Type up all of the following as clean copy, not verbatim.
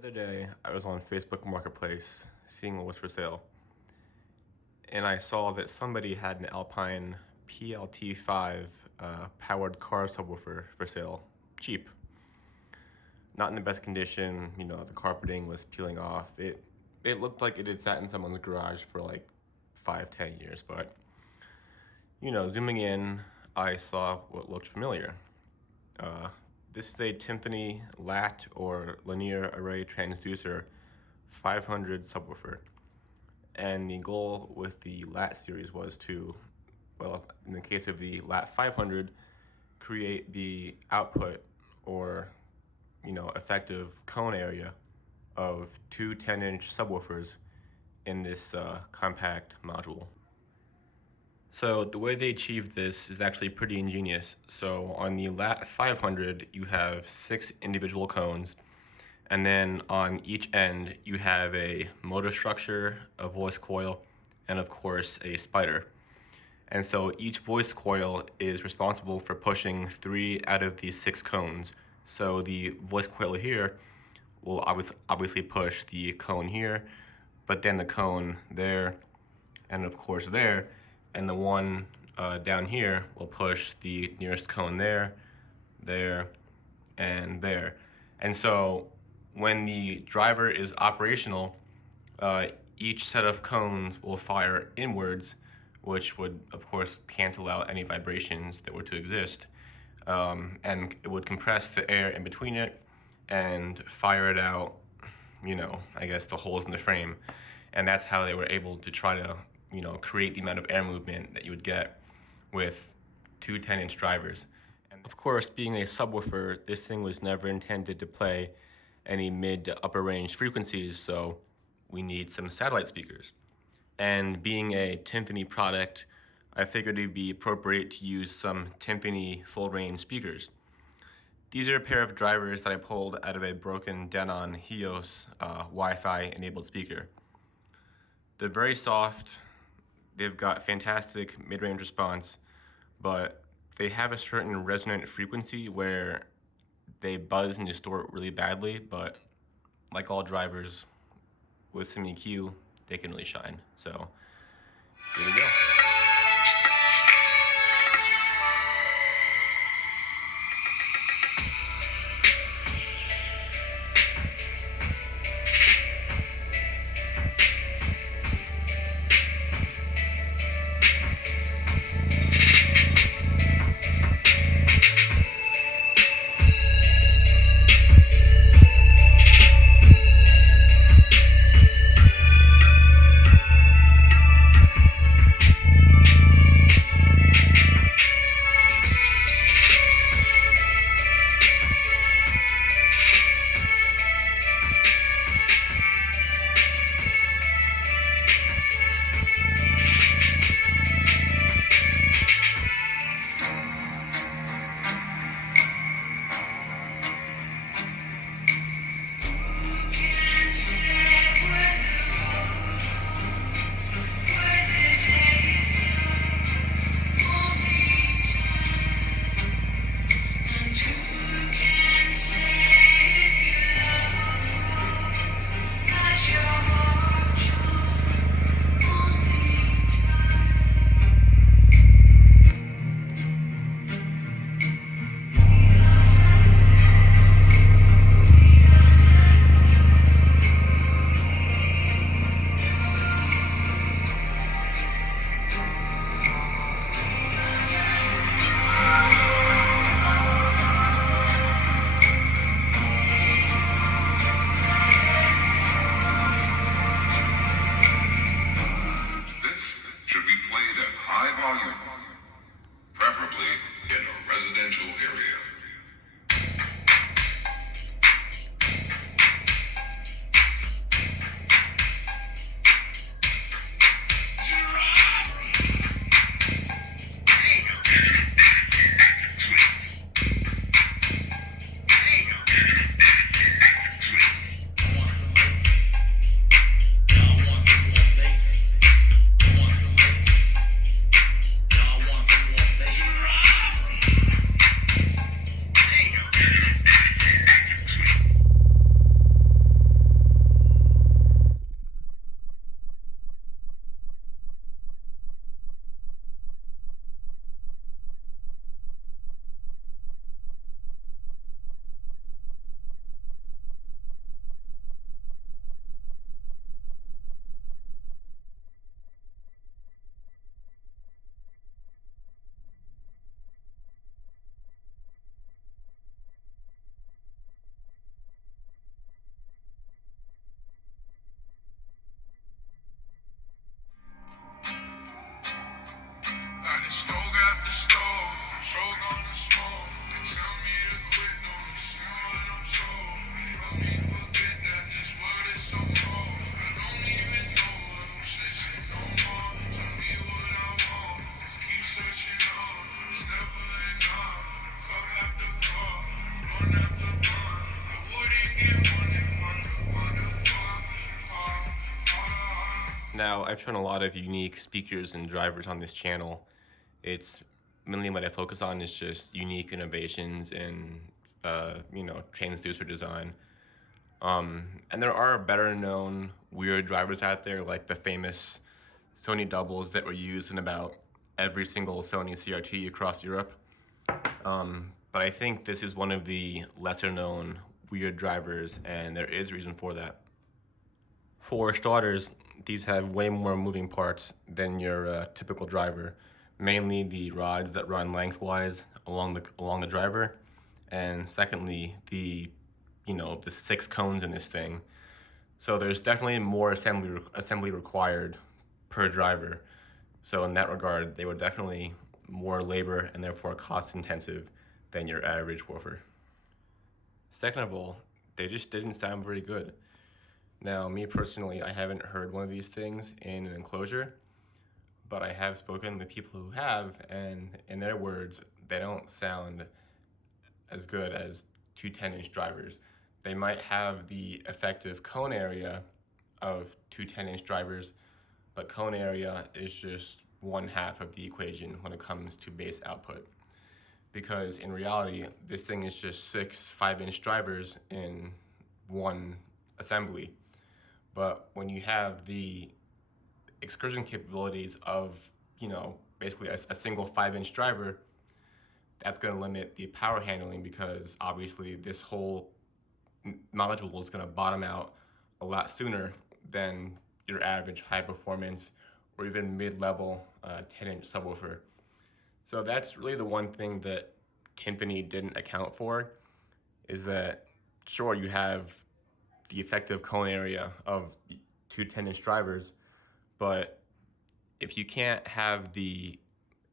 other day, I was on Facebook Marketplace seeing what was for sale, and I saw that somebody had an Alpine PLT-5 powered car subwoofer for sale, cheap. Not in the best condition, you know, the carpeting was peeling off. It looked like it had sat in someone's garage for like 5-10 years, but, you know, zooming in, I saw what looked familiar. This is a Tymphany LAT or linear array transducer 500 subwoofer. And the goal with the LAT series was to, well, in the case of the LAT-500, create the output or, you know, effective cone area of two 10-inch subwoofers in this compact module. So the way they achieved this is actually pretty ingenious. So on the LAT-500, you have 6 individual cones, and then on each end, you have a motor structure, a voice coil, and of course, a spider. And so each voice coil is responsible for pushing 3 out of these 6 cones. So the voice coil here will obviously push the cone here, but then the cone there, and of course there, and the one down here will push the nearest cone there, there, and there. And so when the driver is operational, each set of cones will fire inwards, which would, of course, cancel out any vibrations that were to exist. And it would compress the air in between it and fire it out, you know, I guess the holes in the frame. And that's how they were able to try to, you know, create the amount of air movement that you would get with two 10-inch drivers. And of course, being a subwoofer, this thing was never intended to play any mid to upper range frequencies, so we need some satellite speakers. And being a Tymphany product, I figured it'd be appropriate to use some Tymphany full range speakers. These are a pair of drivers that I pulled out of a broken Denon Hios Wi-Fi enabled speaker. They're very soft. They've got fantastic mid-range response, but they have a certain resonant frequency where they buzz and distort really badly, but like all drivers with some EQ, they can really shine. So here we go. Now, I've shown a lot of unique speakers and drivers on this channel. It's mainly what I focus on is just unique innovations in, transducer design. And there are better known weird drivers out there, like the famous Sony doubles that were used in about every single Sony CRT across Europe. But I think this is one of the lesser known weird drivers, and there is reason for that. For starters, these have way more moving parts than your typical driver, mainly the rods that run lengthwise along the driver, and secondly, the 6 cones in this thing. So there's definitely more assembly required per driver. So in that regard, they were definitely more labor and therefore cost intensive than your average woofer. Second of all, they just didn't sound very good. Now, me personally, I haven't heard one of these things in an enclosure, but I have spoken with people who have, and in their words, they don't sound as good as two 10-inch drivers. They might have the effective cone area of two 10-inch drivers, but cone area is just one half of the equation when it comes to bass output. Because in reality, this thing is just 6 5-inch drivers in one assembly. But when you have the excursion capabilities of, basically a single 5-inch driver, that's going to limit the power handling, because obviously this whole module is going to bottom out a lot sooner than your average high performance or even mid-level 10-inch subwoofer. So that's really the one thing that Tymphany didn't account for, is that sure, you have the effective cone area of two 10-inch drivers, but if you can't have the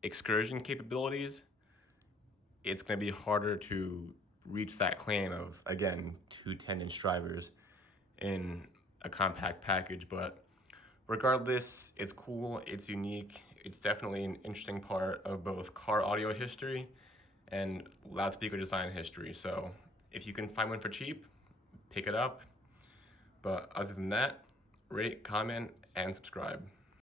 excursion capabilities, it's going to be harder to reach that claim of, again, two 10-inch drivers in a compact package. But regardless, it's cool, it's unique, it's definitely an interesting part of both car audio history and loudspeaker design history. So if you can find one for cheap, pick it up. But other than that, rate, comment, and subscribe.